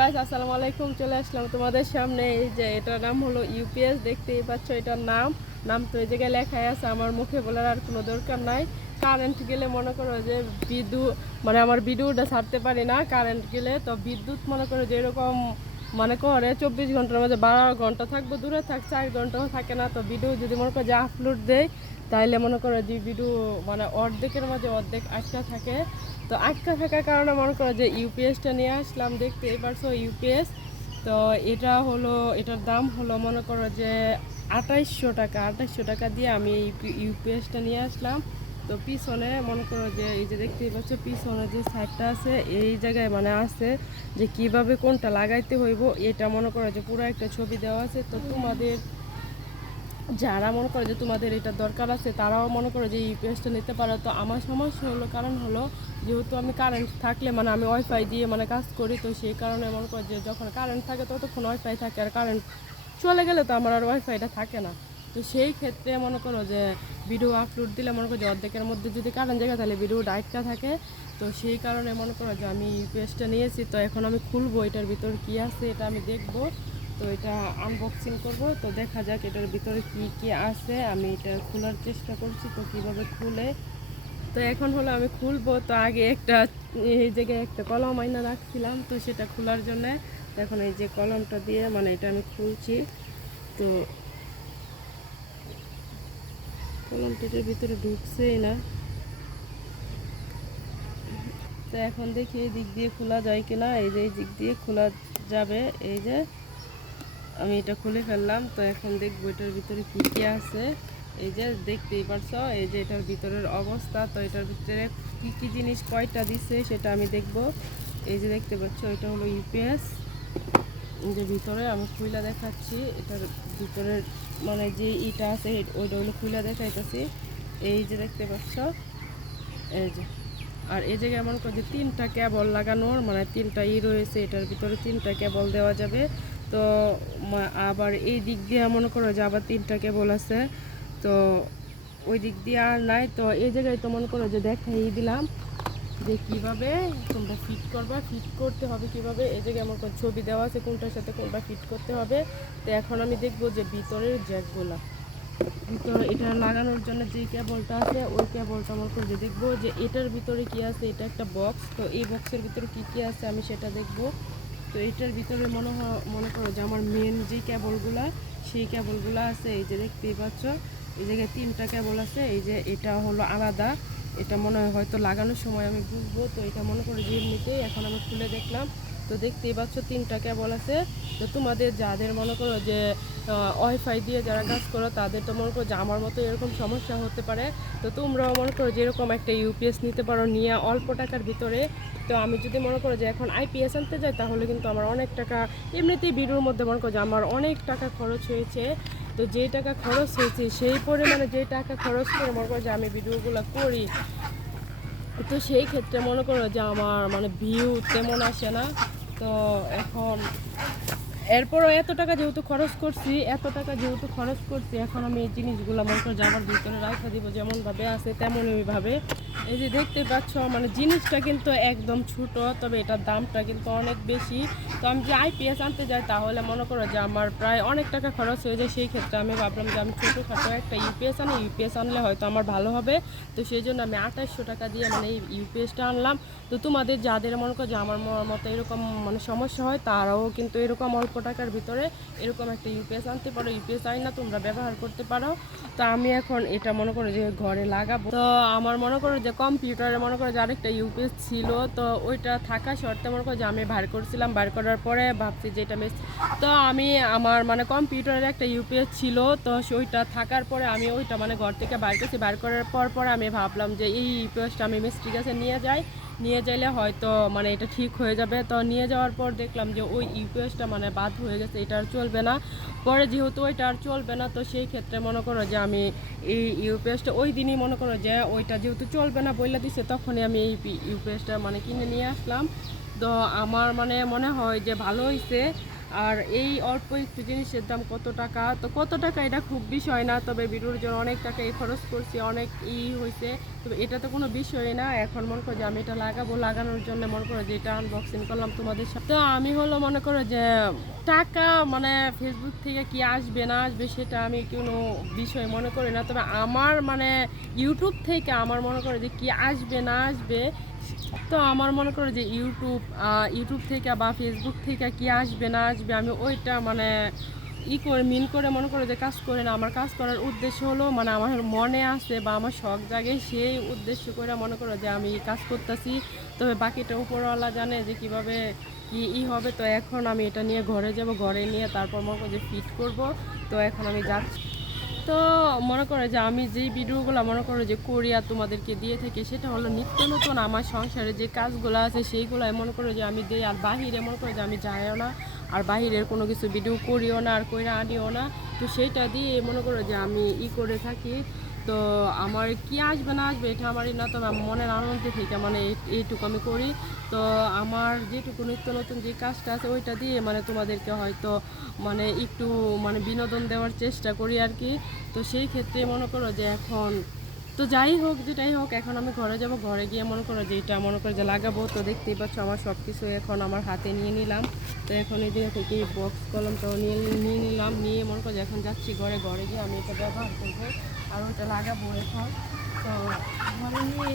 Guys আসসালামু আলাইকুম, চলে আসলাম তোমাদের সামনে। এই যে এটার নাম হলো ইউপিএস, দেখতেই পাচ্ছ এটার নাম তো এই জায়গায় লেখাই আছে, আমার মুখে বলার আর কোনো দরকার নাই। কারেন্ট গেলে মনে করো যে বিদ্যুৎ মানে আমার ভিডিওটা ছাড়তে পারি না, কারেন্ট গেলে তো বিদ্যুৎ মনে করো যে এরকম মানে করে 24 ঘন্টার মধ্যে 12 ঘন্টা থাকবো, দূরে থাক 4 ঘন্টাও থাকে না। তো ভিডিও যদি মনে করো যে আপলোড দেয় তাইলে মনে করো যে ভিডিও মানে অর্ধেকের মাঝে অর্ধেক আটকা থাকে। তো আটকা থাকার কারণে মনে করো যে ইউপিএসটা নিয়ে আসলাম, দেখতে পারছো ইউপিএস। তো এটা হলো, এটার দাম হলো মনে করো যে 2800 টাকা দিয়ে আমি এই ইউপিএসটা নিয়ে আসলাম। তো পিছনে মনে করো যে এই যে দেখতেই পাচ্ছ পিছনে যে সাইডটা আছে এই জায়গায় মানে আছে যে কিভাবে কোনটা লাগাইতে হইব, এটা মনে করো যে পুরো একটা ছবি দেওয়া আছে। তো তোমাদের যারা মনে করে যে তোমাদের এটা দরকার আছে তারাও মনে করে যে ইউপিএসটা নিতে পারো। তো আমার সমস্যা হলো কারণ হলো যেহেতু আমি কারেন্ট থাকলে মানে আমি ওয়াইফাই দিয়ে মানে কাজ করি, তো সেই কারণে মনে করি যে যখন কারেন্ট থাকে ততক্ষণ ওয়াইফাই থাকে, আর কারেন্ট চলে গেলে তো আমার আর ওয়াইফাইটা থাকে না। তো সেই ক্ষেত্রে মনে করো যে ভিডিও আপলোড দিলে মনে করো যে অর্ধেকের মধ্যে যদি কারেন্ট জায়গা তাহলে ভিডিও ডাইটটা থাকে। তো সেই কারণে মনে করো যে আমি ইউপিএসটা নিয়েছি। তো এখন আমি খুলবো এটার ভিতর কি আছে এটা আমি দেখবো। তো এটা আনবক্সিং করব, তো দেখা যাক এটার ভিতরে কি কি আছে। আমি এটা খোলার চেষ্টা করছি, তো কিভাবে খুলে। তো এখন হলো আমি খুলবো। তো আগে একটা এই জায়গায় একটা কলম আইনা রাখছিলাম, তো সেটা খোলার জন্য এখন এই যে কলমটা দিয়ে মানে এটা আমি খুলছি। তো কলমটা এটার ভিতরে ঢুকছেই না। তো এখন দেখি এই দিক দিয়ে খোলা যায় কিনা। এই যে এই দিক দিয়ে খোলা যাবে। এই যে আমি এটা খুলে ফেললাম। তো এখন দেখবো এটার ভিতরে কি কি আছে। এই যে দেখতেই পারছো এই যে এটার ভিতরের অবস্থা। তো এটার ভিতরে কি কি জিনিস কয়টা দিচ্ছে সেটা আমি দেখব। এই যে দেখতে পাচ্ছ এটা হলো ইউপিএস। এই যে ভিতরে আমি খুলে দেখাচ্ছি, এটার ভিতরের মানে যে ইটা আছে ওইটা হলো খুলে দেখাইতেছি। এই যে দেখতে পাচ্ছ এই যে, আর এই জায়গায় এমন করে যে 3টা কেবল লাগানোর মানে 3টা রয়েছে, এটার ভিতরে 3টা কেবল দেওয়া যাবে। তো আবার এই দিক দিয়ে মনে করো যে আবার 3টা কেবল আছে। তো ওই দিক দিয়ে আর নাই। তো এই জায়গায় তো মনে করো যে দেখাই দিলাম যে কিভাবে তোমরা ফিট করবা, ফিট করতে হবে কিভাবে। এই জায়গায় আমার ছবি দেওয়া আছে কোনটার সাথে কোনটা ফিট করতে হবে। তো এখন আমি দেখবো যে ভিতরের জ্যাকগুলা, তো এটা লাগানোর জন্য যে কেবলটা আছে ওই কেবলটা আমার করে দেখবো যে এটার ভিতরে কি আছে। এটা একটা বক্স, তো এই বক্সের ভিতরে কি কি আছে আমি সেটা দেখব। তো এটার ভিতরে মনে করো যে আমার মেন যে কেবলগুলা সেই কেবলগুলো আছে। এই যে দেখতেই পাচ্ছ এই জায়গায় 3টা কেবল আছে। এই যে এটা হলো আলাদা, এটা মনে হয় হয়তো লাগানোর সময় আমি বুঝবো। তো এটা মনে করো যে এমনিতেই এখন আমি খুলে দেখলাম। তো দেখতেই পাচ্ছ 3টা কেবল আছে। তো তোমাদের যাদের মনে করো যে ওয়াইফাই দিয়ে যারা কাজ করো তাদের তো মনে করো যে আমার মতো এরকম সমস্যা হতে পারে। তো তোমরাও মনে করো যে এরকম একটা ইউপিএস নিতে পারো নিয়ে অল্প টাকার ভিতরে। তো আমি যদি মনে করো যে এখন আইপিএস আনতে যাই তাহলে কিন্তু আমার অনেক টাকা এমনিতেই ভিডিওর মধ্যে মনে করো যে আমার অনেক টাকা খরচ হয়েছে। তো যেই টাকা খরচ হয়েছে সেই পরিমাণে যেই টাকা খরচ করে মনে করো যে আমি ভিডিওগুলো করি, তো সেই ক্ষেত্রে মনে করো যে আমার মানে ভিউ তেমন আসে না। তো এখন এরপরও এত টাকা যেহেতু খরচ করছি এখন আমি এই জিনিসগুলো মনে করো যাবার ভিতরে রাখা দিব, যেমনভাবে আছে তেমনইভাবে। এই যে দেখতে পাচ্ছ মানে জিনিসটা কিন্তু একদম ছোট, তবে এটার দামটা কিন্তু অনেক বেশি। তো আমি যে আইপিএস আনতে যাই তাহলে মনে করো যে আমার প্রায় অনেক টাকা খরচ হয়ে যায়। সেই ক্ষেত্রে আমি ভাবলাম যে আমি ছোটোখাটো একটা ইউপিএস আনলে হয়তো আমার ভালো হবে। তো সেই জন্য আমি 2800 টাকা দিয়ে মানে এই ইউপিএসটা আনলাম। তো তোমাদের যাদের মনে করো যে আমার মতো এরকম মানে সমস্যা হয় তারাও কিন্তু এরকম অল্প টাকার ভিতরে এরকম একটা ইউপিএস আনতে পারো, ইউপিএস আই না তোমরা ব্যবহার করতে পারো। তো আমি এখন এটা মনে করো যে ঘরে লাগাবো। তো আমার মনে করো যে কম্পিউটারে মনে করো যে আরেকটা ইউপিএস ছিল, তো ওইটা থাকা শর্তে মনে করো যে আমি বার করছিলাম, বার করার পরে ভাবছি যে এটা তো আমি আমার মানে কম্পিউটারের একটা ইউপিএস ছিল, তো ওইটা থাকার পরে আমি ওইটা মানে ঘর থেকে বার করছি। বার করার পর আমি ভাবলাম যে এই ইউপিএসটা আমি মিস্ত্রির কাছে নিয়ে যাইলে হয়তো মানে এটা ঠিক হয়ে যাবে। তো নিয়ে যাওয়ার পর দেখলাম যে ওই ইউপিএসটা মানে বাদ হয়ে গেছে, এটা আর চলবে না। পরে যেহেতু ওইটা আর চলবে না তো সেই ক্ষেত্রে মনে করো যে আমি এই ইউপিএসটা ওই দিনই মনে করো যে ওইটা যেহেতু চলবে না বলে দিছে তখনই আমি এই ইউপিএসটা মানে কিনে নিয়ে আসলাম। তো আমার মানে মনে হয় যে ভালো হয়েছে। আর এই অল্প একটু জিনিসের দাম কত টাকা, তো কত টাকা এটা খুব বিষয় না, তবে ভিডিওর জন্য অনেক টাকা খরচ করছি, অনেক হয়েছে, তবে এটা তো কোনো বিষয় না। এখন মনে করো যে আমি এটা লাগাবো, লাগানোর জন্য মনে করো যে এটা আনবক্সিং করলাম তোমাদের সাথে। তো আমি হলো মনে করো যে টাকা মানে ফেসবুক থেকে কি আসবে না আসবে সেটা আমি কোনো বিষয় মনে করি না, তবে আমার মানে ইউটিউব থেকে আমার মনে করো যে কি আসবে না আসবে, তো আমার মনে করো যে ইউটিউব থেকে বা ফেসবুক থেকে কি আসবে না আসবে আমি ওইটা মানে করে মিন করে মনে করো যে কাজ করে না। আমার কাজ করার উদ্দেশ্য হলো মানে আমার মনে আছে বা আমার শখ জাগে, সেই উদ্দেশ্য করে মনে করো যে আমি কাজ করতেছি, তবে বাকিটা উপরওয়ালা জানে যে কিভাবে কি হবে। তো এখন আমি এটা নিয়ে ঘরে যাব, ঘরে নিয়ে তারপর মনে করো যে ফিট করব। তো এখন আমি যাচ্ছি। তো মনে করো যে আমি যেই ভিডিওগুলো মনে করো যে করি আর তোমাদেরকে দিয়ে থাকি, সেটা হলো নিত্য নতুন আমার সংসারে যে কাজগুলো আছে সেইগুলো মনে করো যে আমি দিই। আর বাহিরে মনে করো যে আমি যাইও না, আর বাহিরের কোনো কিছু ভিডিও করিও না আর কইরা আনিও না। তো সেইটা দিয়ে মনে করো যে আমি করে থাকি। তো আমার কি আসবে না আসবে এটা আমারই না, তবে আমার মনের আনন্দে থেকে মানে এইটুকু আমি করি। তো আমার যেটুকু নিত্য নতুন যে কাজটা আছে ওইটা দিয়ে মানে তোমাদেরকে হয়তো মানে একটু মানে বিনোদন দেওয়ার চেষ্টা করি আর কি। তো সেই ক্ষেত্রে মনে করো যে এখন তো যাই হোক যেটাই হোক, এখন আমি ঘরে যাব, ঘরে গিয়ে মনে করো যে এটা মনে করো যে লাগাবো। তো দেখতেই পাচ্ছ আমার সব কিছু এখন আমার হাতে নিয়ে নিলাম। তো এখন এই জায়গা থেকে বক্স কলমটাও নিয়ে নিলাম, নিয়ে মনে করো যে এখন যাচ্ছি ঘরে, ঘরে গিয়ে আমি এটা ব্যবহার করবো আর ওইটা লাগাবো এখন। তো ঘরে নিয়ে